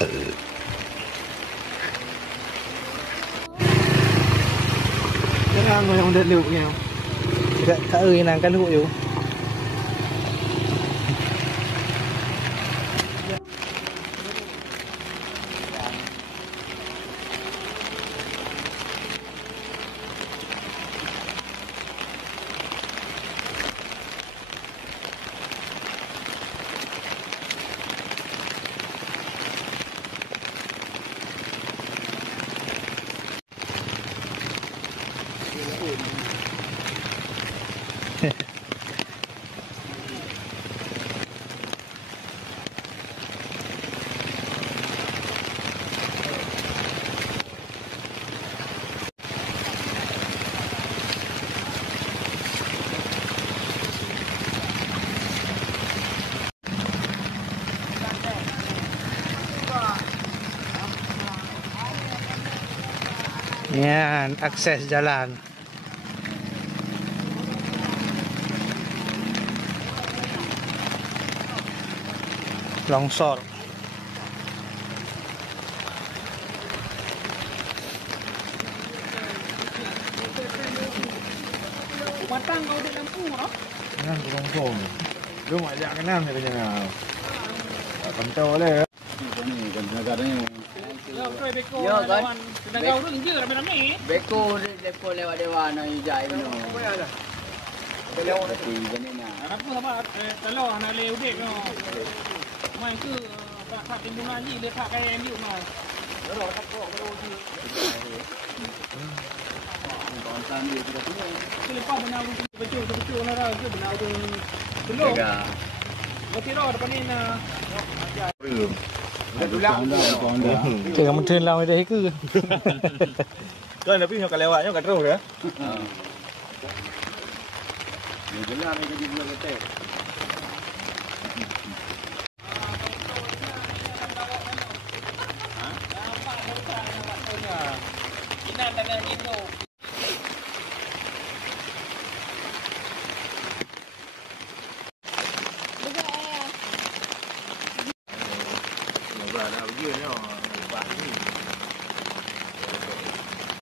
Cái người không được lựu nhiều. Thợ ơi nàng căn hộ yếu. Yan, akses jalan. Longsor. Matang kau di lampu noh. Nan longsor. Lu mak ajak ke nan katanya nak. Tak kentau boleh. Ni kan kadang-kadang Ya kan. Sedang kau tu je ramai-ramai. Beko depo lewat dewan nak hijai ni. Lewat di sini nak. Apa sama kalau nak le udik no. Mai ke tak timbunan ni dia tak kaya dia mah. Ro tak kok ro ni. Kontan dia sudah punya. Selepas benar betul lah ke benar tu. Belum. Mesti ro depan ni nak. belum. Dah tulang. Cik kamu turn lah dah ke? Kan tapi nak lewatnya kat terus ya. Ni jelas ni jadi bulan letak.